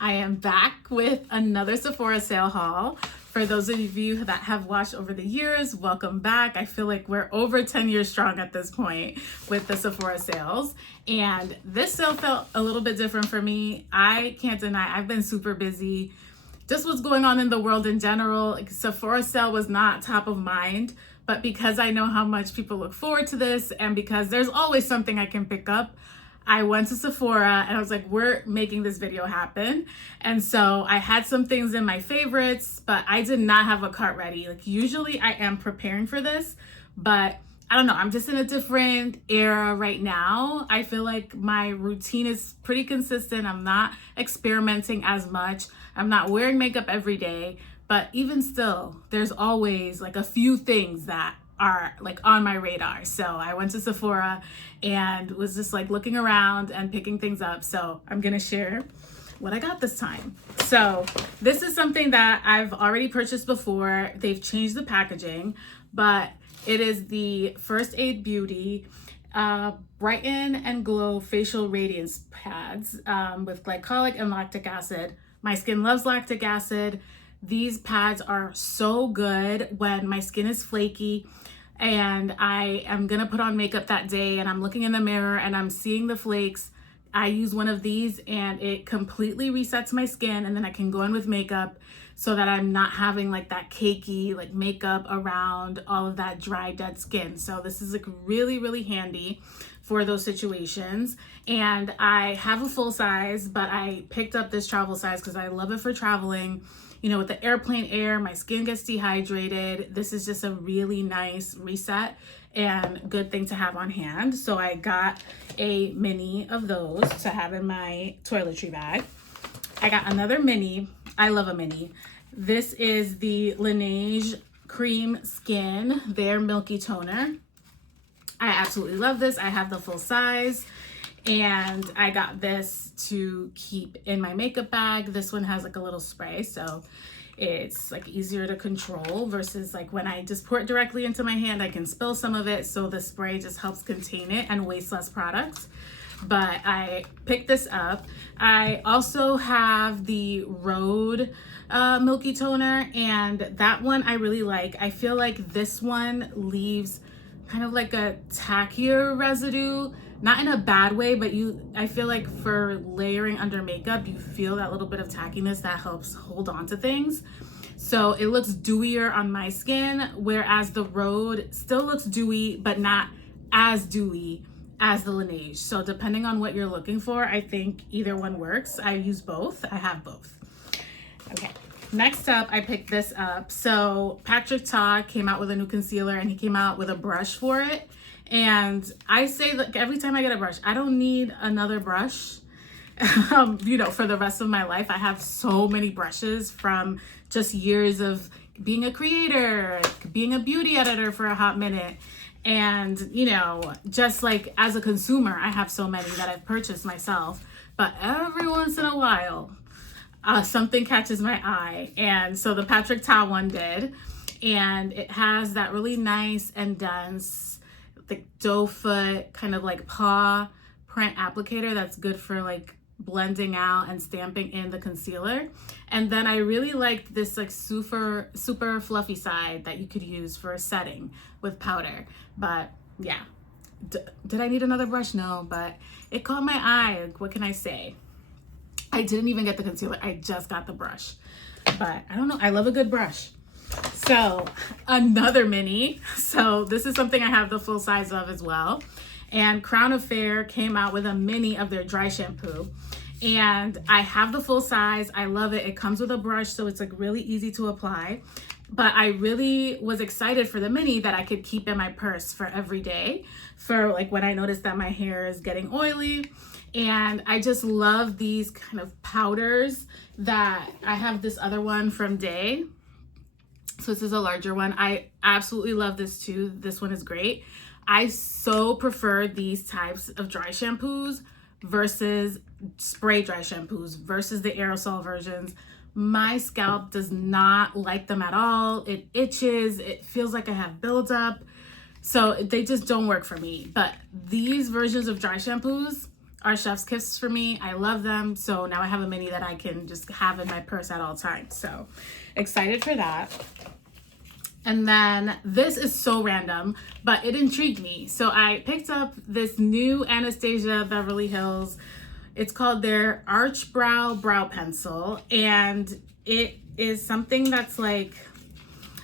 I am back with another Sephora sale haul. For those of you that have watched over the years, welcome back. I feel like we're over 10 years strong at this point with the Sephora sales. And this sale felt a little bit different for me. I can't deny I've been super busy. Just what's going on in the world in general. Sephora sale was not top of mind, but because I know how much people look forward to this and because there's always something I can pick up, I went to Sephora and I was like, we're making this video happen. And so I had some things in my favorites, but I did not have a cart ready. Like usually I am preparing for this, but I don't know, I'm just in a different era right now. I feel like my routine is pretty consistent. I'm not experimenting as much. I'm not wearing makeup every day, but even still, there's always like a few things that are like on my radar. So I went to Sephora and was just like looking around and picking things up. So I'm gonna share what I got this time. So this is something that I've already purchased before. They've changed the packaging, but it is the First Aid Beauty Brighten and Glow Facial Radiance Pads with glycolic and lactic acid. My skin loves lactic acid. These pads are so good when my skin is flaky and I am gonna put on makeup that day and I'm looking in the mirror and I'm seeing the flakes. I use one of these and it completely resets my skin, and then I can go in with makeup so that I'm not having like that cakey like makeup around all of that dry, dead skin. So this is like really, really handy for those situations. And I have a full size, but I picked up this travel size because I love it for traveling. You know, with the airplane air, my skin gets dehydrated. This is just a really nice reset and good thing to have on hand. So I got a mini of those to have in my toiletry bag. I got another mini. I love a mini. This is the Laneige Cream Skin, their Milky Toner. I absolutely love this. I have the full size. And I got this to keep in my makeup bag. This one has like a little spray, so it's like easier to control versus like when I just pour it directly into my hand, I can spill some of it. So the spray just helps contain it and waste less products. But I picked this up. I also have the Rhode Milky Toner, and that one I really like. I feel like this one leaves kind of like a tackier residue. Not in a bad way, but I feel like for layering under makeup, you feel that little bit of tackiness that helps hold on to things. So it looks dewier on my skin, whereas the Rhode still looks dewy, but not as dewy as the Laneige. So depending on what you're looking for, I think either one works. I use both. I have both. Okay. Next up, I picked this up. So Patrick Ta came out with a new concealer and he came out with a brush for it. And I say that every time I get a brush, I don't need another brush, you know, for the rest of my life. I have so many brushes from just years of being a creator, being a beauty editor for a hot minute. And, you know, just like as a consumer, I have so many that I've purchased myself. But every once in a while, something catches my eye. And so the Patrick Ta one did. And it has that really nice and dense the doe foot kind of like paw print applicator that's good for like blending out and stamping in the concealer. And then I really liked this like super fluffy side that you could use for a setting with powder. But yeah, did I need another brush? No, but it caught my eye. Like, what can I say? I didn't even get the concealer. I just got the brush. But I don't know. I love a good brush. So another mini. So this is something I have the full size of as well. And Crown Affair came out with a mini of their dry shampoo. And I have the full size. I love it. It comes with a brush, so it's like really easy to apply. But I really was excited for the mini that I could keep in my purse for every day, for like when I notice that my hair is getting oily. And I just love these kind of powders that I have this other one from Day. So this is a larger one. I absolutely love this too. This one is great. I so prefer these types of dry shampoos versus spray dry shampoos versus the aerosol versions. My scalp does not like them at all. It itches. It feels like I have buildup. So they just don't work for me. But these versions of dry shampoos, are chef's kiss for me. I love them. So now I have a mini that I can just have in my purse at all times. So excited for that. And then this is so random, but it intrigued me. So I picked up this new Anastasia Beverly Hills. It's called their Arch Brow Pencil. And it is something that's like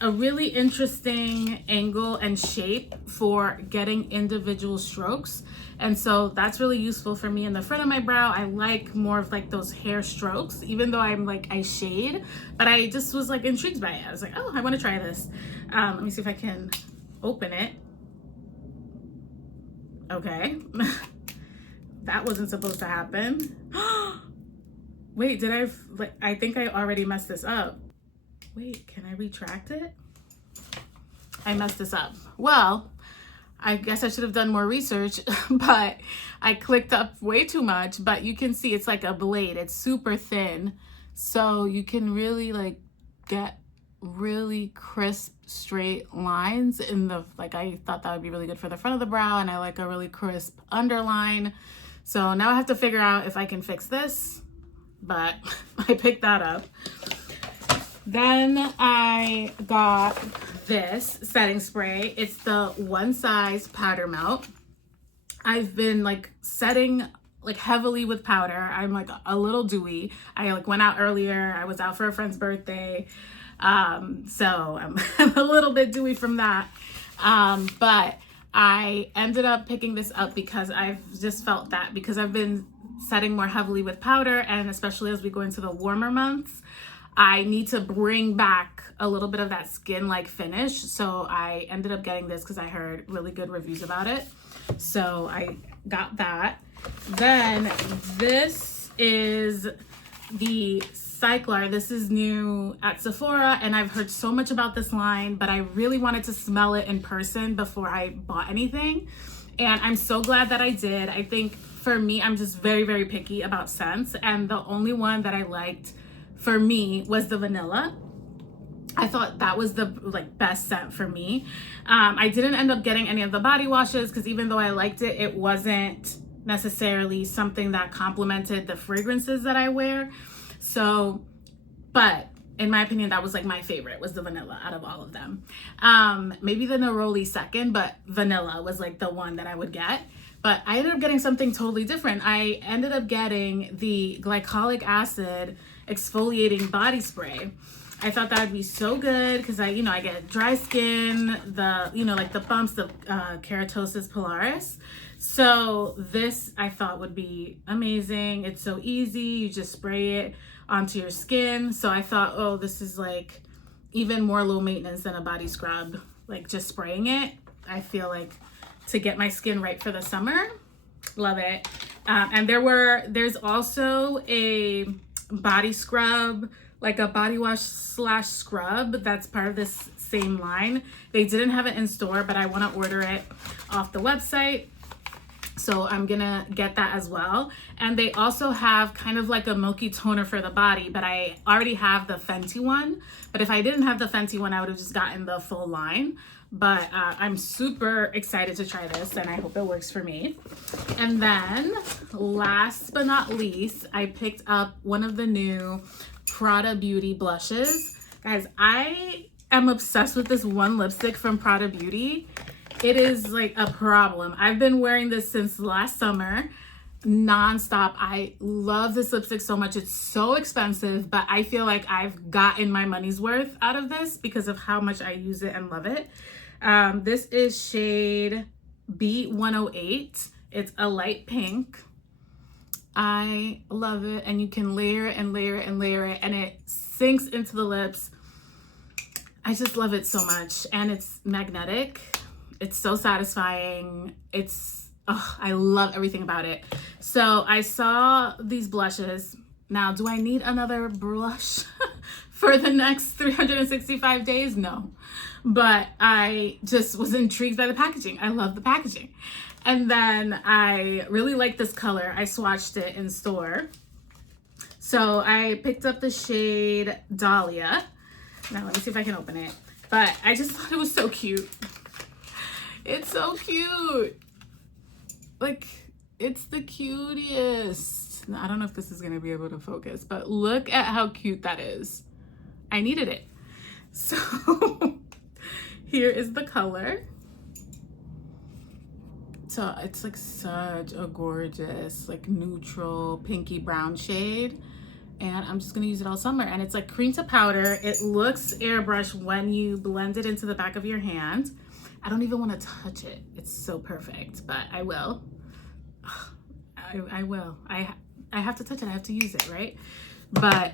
a really interesting angle and shape for getting individual strokes. And so that's really useful for me in the front of my brow. I like more of like those hair strokes, even though I'm like, I shade, but I just was like intrigued by it. I was like, oh, I want to try this. Let me see if I can open it. Okay. That wasn't supposed to happen. Wait, I think I already messed this up. Wait, can I retract it? I messed this up. Well, I guess I should have done more research, but I clicked up way too much. But you can see it's like a blade. It's super thin. So you can really like get really crisp, straight lines in the, like I thought that would be really good for the front of the brow, and I like a really crisp underline. So now I have to figure out if I can fix this, but I picked that up. Then I got this setting spray. It's the One Size Powder Melt. I've been like setting like heavily with powder. I'm like a little dewy. I like went out earlier. I was out for a friend's birthday. So I'm a little bit dewy from that. But I ended up picking this up because I've just felt that because I've been setting more heavily with powder, and especially as we go into the warmer months, I need to bring back a little bit of that skin-like finish. So I ended up getting this because I heard really good reviews about it. So I got that. Then this is the Cyclar. This is new at Sephora, and I've heard so much about this line, but I really wanted to smell it in person before I bought anything. And I'm so glad that I did. I think for me, I'm just very, very picky about scents. And the only one that I liked for me was the vanilla. I thought that was the like best scent for me. I didn't end up getting any of the body washes because even though I liked it, it wasn't necessarily something that complemented the fragrances that I wear. So, but in my opinion, that was like my favorite, was the vanilla out of all of them. Maybe the neroli second, but vanilla was like the one that I would get. But I ended up getting something totally different. I ended up getting the glycolic acid exfoliating body spray. I thought that would be so good because I get dry skin, like the bumps, the keratosis pilaris. So this I thought would be amazing. It's so easy. You just spray it onto your skin. So I thought, oh, this is like even more low maintenance than a body scrub. Like just spraying it, I feel like to get my skin right for the summer. Love it. And there's also a body scrub, like a body wash / scrub that's part of this same line. They didn't have it in store, but I want to order it off the website. So I'm gonna get that as well. And they also have kind of like a milky toner for the body, but I already have the Fenty one. But if I didn't have the Fenty one, I would have just gotten the full line. But I'm super excited to try this, and I hope it works for me. And then last but not least, I picked up one of the new Prada Beauty blushes. Guys, I am obsessed with this one lipstick from Prada Beauty. It is like a problem. I've been wearing this since last summer, nonstop. I love this lipstick so much. It's so expensive, but I feel like I've gotten my money's worth out of this because of how much I use it and love it. This is shade B108. It's a light pink. I love it, and you can layer it and layer it and layer it, and it sinks into the lips. I just love it so much, and it's magnetic. It's so satisfying. I love everything about it. So I saw these blushes. Now, do I need another blush for the next 365 days? No. But I just was intrigued by the packaging. I love the packaging. And then I really like this color. I swatched it in store. So I picked up the shade Dahlia. Now let me see if I can open it. But I just thought it was so cute. It's so cute. Like, It's the cutest. I don't know if this is gonna be able to focus, but look at how cute that is. I needed it. So here is the color. So it's like such a gorgeous, like neutral pinky brown shade. And I'm just gonna use it all summer. And it's like cream to powder. It looks airbrush when you blend it into the back of your hand. I don't even want to touch it. It's so perfect, but I will. I will. I have to touch it. I have to use it, right? But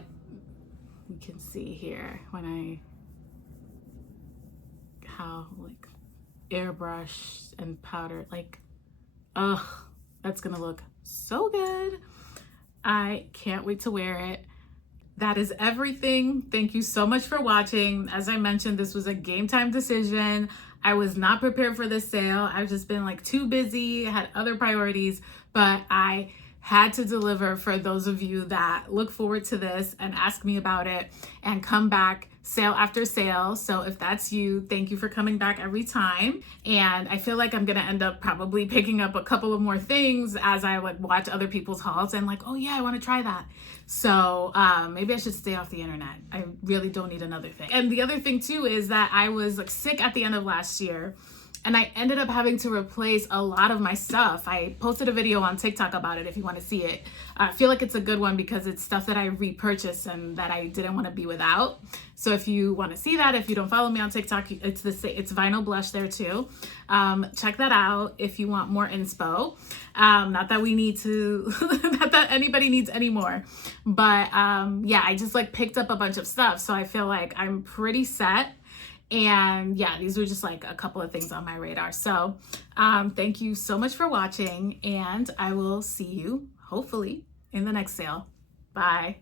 you can see here when how like airbrush and powder, like, that's gonna look so good. I can't wait to wear it. That is everything. Thank you so much for watching. As I mentioned, this was a game time decision. I was not prepared for this sale. I've just been like too busy, had other priorities, but I had to deliver for those of you that look forward to this and ask me about it and come back sale after sale. So if that's you, thank you for coming back every time. And I feel like I'm gonna end up probably picking up a couple of more things as I like watch other people's hauls and like, oh yeah, I wanna try that. So maybe I should stay off the internet. I really don't need another thing. And the other thing too is that I was like sick at the end of last year, and I ended up having to replace a lot of my stuff. I posted a video on TikTok about it if you want to see it. I feel like it's a good one because it's stuff that I repurchased and that I didn't want to be without. So if you want to see that, if you don't follow me on TikTok, it's vinyl blush there too. Check that out if you want more inspo. Not that we need to, not that anybody needs any more, but yeah, I just like picked up a bunch of stuff. So I feel like I'm pretty set. And yeah, these were just like a couple of things on my radar. So thank you so much for watching, and I will see you hopefully in the next sale. Bye.